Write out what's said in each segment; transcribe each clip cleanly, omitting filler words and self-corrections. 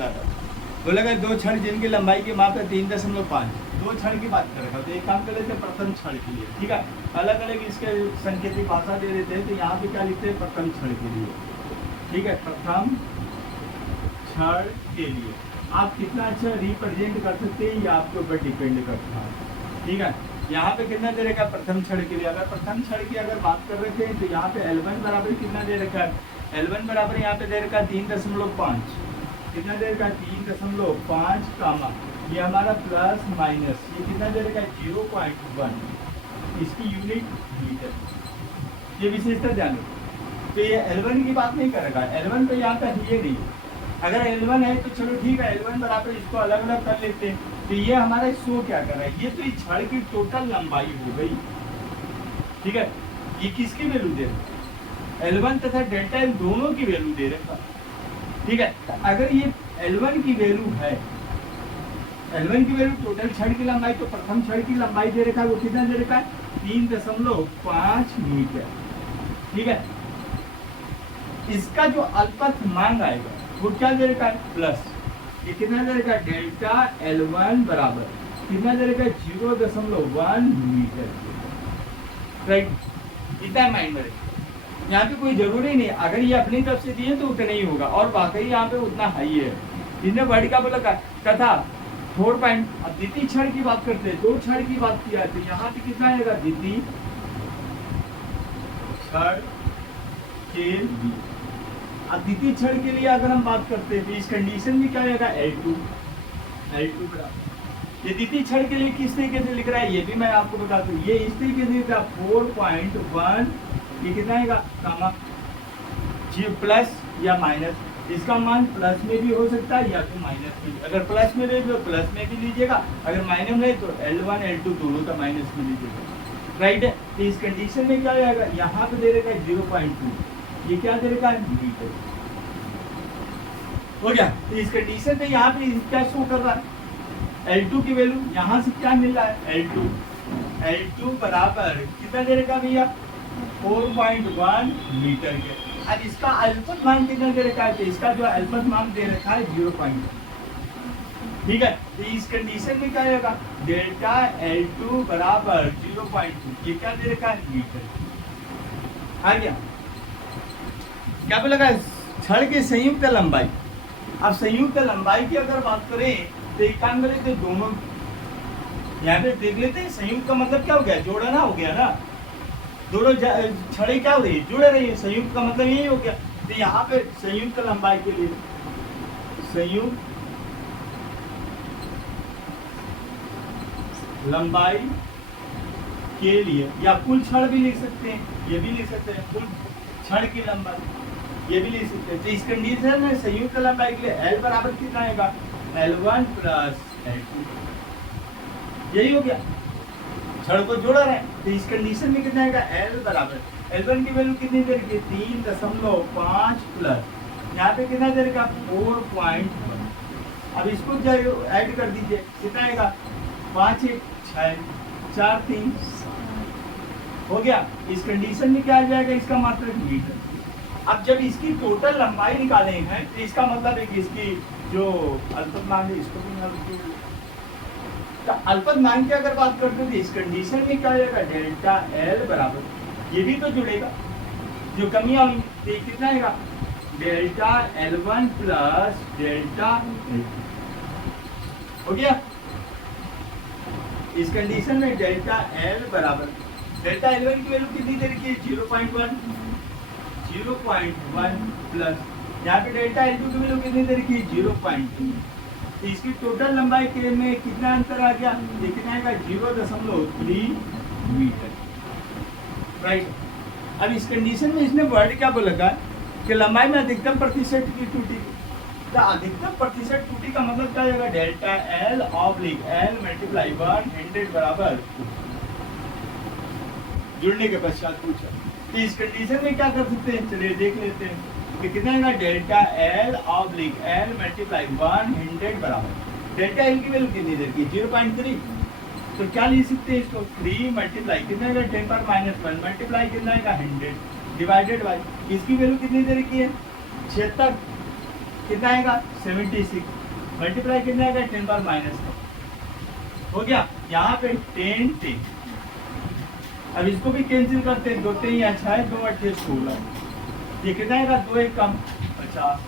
रहा था, बोलेगा दो क्षण जिनकी लंबाई की माप है 3.5, दो क्षण की बात करेगा। तो एक काम कर लेते हैं प्रथम क्षण के लिए, ठीक है, अलग अलग इसके संकेतिक भाषा दे देते हैं। तो यहाँ पे क्या लिखते हैं, प्रथम क्षण के लिए, ठीक है, प्रथम क्षण के लिए आप कितना अच्छा रिप्रेजेंट कर सकते हैं, ये आपके ऊपर डिपेंड करता है, ठीक है। यहाँ पे कितना दे रखा है प्रथम क्षण के लिए, अगर प्रथम क्षण की अगर बात कर रहे थे तो यहाँ पे L1 बराबर कितना दे रखा है, L1 बराबर यहाँ पे दे रखा है 3.5, कितना दे रखा है 3.5 कामा, ये हमारा प्लस माइनस, ये कितना दे रखा है 0.1, इसकी यूनिट मीटर, ये विशेषता ध्यान रखो। तो ये L1 की बात नहीं कर रखा है, L1 तो यहाँ पे ये नहीं, अगर L1 है तो चलो ठीक है, L1 बराबर इसको अलग अलग कर लेते हैं। तो ये हमारा शो क्या कर रहा है, ये तो इस छड़ की टोटल लंबाई हो गई, ठीक है। ये किसकी वैल्यू दे रहा है, L1 तथा डेल्टा L दोनों की वैल्यू दे रखा है, ठीक है। तो अगर ये L1 की वैल्यू है, L1 की वैल्यू टोटल छड़ की लंबाई, तो प्रथम छड़ की लंबाई दे रखा है, वो कितना दे रखा है 3.5 मीटर, ठीक है। इसका जो अल्पतमांक आएगा वो क्या दे रखा है प्लस, ये कितना दे रखा है डेल्टा L1 बराबर कितना दे रखा है 0.1 मीटर, राइट। इतना माइंड में रखिए, यहाँ पे कोई जरूरी नहीं, अगर ये अपनी तरफ से दिए तो उतना ही होगा, और वाकई यहाँ पे उतना हाई है। इसने वर्ड का बोला तथा 4 पॉइंट। अब द्वितीय क्षण की बात करते हैं, दो क्षण की बात किया तो यहाँ पे कितना आएगा द्वितीय क्षण के लिए। अब द्वितीय क्षण के लिए अगर हम बात करते हैं तो इस कंडीशन में क्या आएगा L2 बराबर, ये द्वितीय क्षण के लिए किस तरीके से लिख रहा है ये भी मैं आपको बता दूं, ये इस तरीके से लिख रहा है 4.1, ये कितना आएगा कामा जी प्लस या माइनस, इसका मान प्लस में भी हो सकता है या तो माइनस में, अगर प्लस में ले तो प्लस में भी लीजिएगा, अगर माइनस में तो L1 L2 दोनों का माइनस में लीजिएगा, राइट है। तो इस कंडीशन में क्या आएगा, यहाँ पे दे रखा है 0.2, ये क्या दे रखा है मीटर, हो गया। तो इस कंडीशन पे यहाँ पे क्या शो कर रहा है L2 की वैल्यू, यहाँ से क्या मिल रहा है L2 बराबर कितना दे रखा भैया 4.1 मीटर के। अब इसका अल्पतमांक कितना दे रखा है, तो इसका जो अल्पतमांक दे रखा है 0.2, ठीक है। तो इस कंडीशन में क्या आएगा डेल्टा L2 बराबर 0.2, ये क्या दे रखा है मीटर, आ गया। क्या बोला छड़ की संयुक्त लंबाई, अब संयुक्त लंबाई की अगर बात करें तो एक काम करें तो दोनों यहाँ पे देख लेते हैं, संयुक्त का मतलब क्या हो गया जोड़ना हो गया ना, दोनों छड़े क्या हो रही है जुड़ रही है, संयुक्त का मतलब यही हो गया। तो यहाँ पे संयुक्त लंबाई के लिए संयुक्त लंबाई के लिए, या कुल छड़ भी लिख सकते हैं, ये भी लिख सकते हैं कुल छड़ की लंबाई, ये भी लिख सकते हैं। तो इस कंडीशन में संयुक्त लंबाई के लिए L बराबर कितना आएगा L1 प्लस L2, यही हो गया, छड़ को जोड़ा रहे हैं। तो इस कंडीशन में कितना आएगा L बराबर L1 की वैल्यू कितनी दे रखी है 3.5 प्लस यहाँ पे कितना दे रखा 4.1, अब इसको ऐड कर दीजिए कितना आएगा 5 1 6 4 3 हो गया। इस कंडीशन में क्या आ जाएगा इसका मात्रक मीटर। अब जब इसकी टोटल लंबाई निकाले हैं तो इसका मतलब है कि इसकी जो अल्पतमांक है इसको भी निकाल, तो अल्पतमांक की अगर बात करते हैं तो इस कंडीशन में क्या आएगा डेल्टा L बराबर ये भी तो जुड़ेगा, जो कमियां हुई तो कितना आएगा delta L1 plus delta L2, हो गया। इस कंडीशन में डेल्टा L बराबर डेल्टा L1 की वैल्यू कितनी दे रखी है 0.1 प्लस यहाँ पे डेल्टा L2 की वैल्यू कितनी दे रखी है 0.2, तो इसकी टोटल लंबाई के में कितना अंतर आ गया, ये कितना आएगा 0.3 मीटर, राइट। अब इस कंडीशन में इसने वर्ड क्या बोला कि लंबाई में अधिकतम प्रतिशत की त्रुटि, तो अधिकतम प्रतिशत त्रुटि का मतलब क्या आएगा delta L oblique L multiply 100 बराबर जुड़ने के पश्चात पूछा। तो इस कंडीशन में क्या कर सकते हैं चलिए देख लेते हैं कि कितना आएगा delta L oblique L multiply 100 बराबर डेल्टा L की वैल्यू कितनी देर की 0.3, तो क्या लिख सकते हैं इसको 3 मल्टीप्लाई कितना आएगा 10⁻⁻1 मल्टीप्लाई कितना आएगा 100 डिवाइडेड बाई इसकी वैल्यू कितनी देर की है 76, कितना आएगा 76 मल्टीप्लाई कितना आएगा 10 पर माइनस हो गया। यहाँ पे 10 10 अब इसको भी कैंसिल करते हैं, 2 3 अच्छा है, 2 8 16 ये कितना आएगा 2 1 कम 50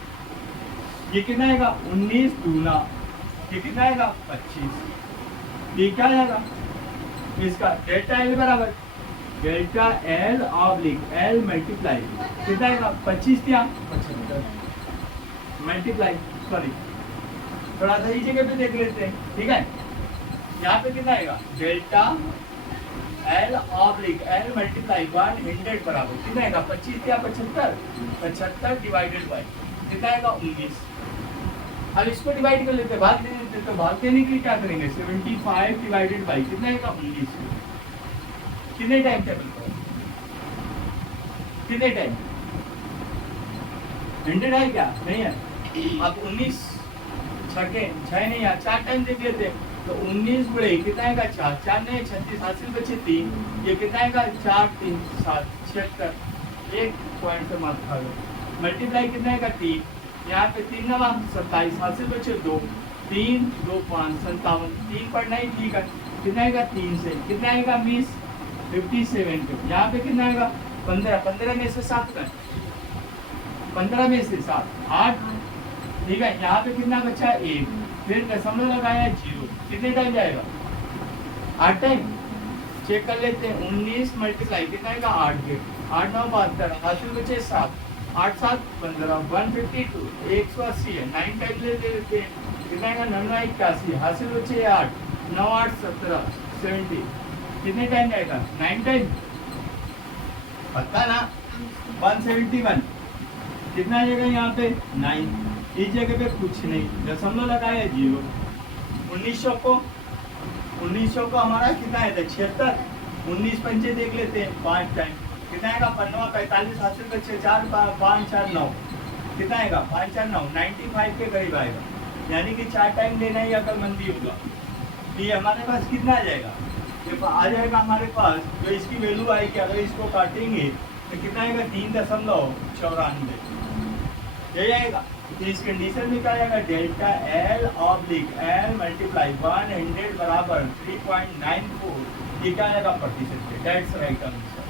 ये कितना आएगा 19 दूना ये कितना आएगा 25 ये क्या आएगा इसका डेल्टा एल बराबर delta L oblique L multiply कितना आएगा 25 क्या 75 मल्टीप्लाई सॉरी थोड़ा सा इस जगह पे देख लेते हैं, ठीक है। यहाँ पे कितना आएगा delta L oblique L multiply 100 बराबर कितना आएगा 25 या 75 75 डिवाइडेड बाय कितना आएगा 19। अब इसको डिवाइड कर लेते हैं, भाग दे देते, तो भाग देने के लिए क्या करेंगे 75 डिवाइडेड बाय कितना आएगा 19 कितने टाइम टेबल पर कितने टाइम 100 है क्या नहीं है। अब 19 छके 6 नहीं है 4 टाइम देख लेते हैं, तो 19 गुणे कितना आएगा 4 4 नहीं 36 हासिल बचे 3 ये कितना आएगा 4 3 7 76 एक पॉइंट से मार्क खा लो मल्टीप्लाई कितना आएगा 3 यहाँ पे 3 नवा 27 हासिल बचे 2 3 2 5 57 3 पढ़ना ही ठीक है कितना आएगा 3 से कितना आएगा 57 पे यहाँ पे कितना आएगा 15 15 में से 7 का 15 में से 7 8 ठीक है। यहाँ पे कितना बचा 1 फिर दशमलव लगाया 0 कितने टाइम जाएगा 8 टाइम चेक कर लेते हैं 19 मल्टीप्लाई कितना आएगा 8 के 8 9 72 हासिल बचे 7 8 7 15 152 180 है 9 टाइम ले लेते हैं कितना आएगा 9 81 हासिल बचे 8 9 8 17 70 कितने टाइम जाएगा 9 टाइम पता ना 171 कितना आ जाएगा यहाँ पे 9 इस जगह पे कुछ नहीं दशमलव लगाया 0 1900 को हमारा कितना है 76 19 पंचे देख लेते हैं 5 टाइम कितना आएगा 15 45 हासिल बच्चे 4 5 4 9 कितना आएगा 5 4 9 95 के करीब आएगा यानी कि 4 टाइम लेना ही अकलमंदी होगा। ये हमारे पास कितना आ जाएगा ये आ जाएगा हमारे पास जो इसकी वैल्यू आएगी अगर इसको काटेंगे तो कितना आएगा 3.94 यही आएगा। तो इस कंडीशन में क्या आएगा delta L oblique L multiply 100 बराबर 3.94 ये क्या आएगा प्रतिशत पे दैट्स राइट आंसर।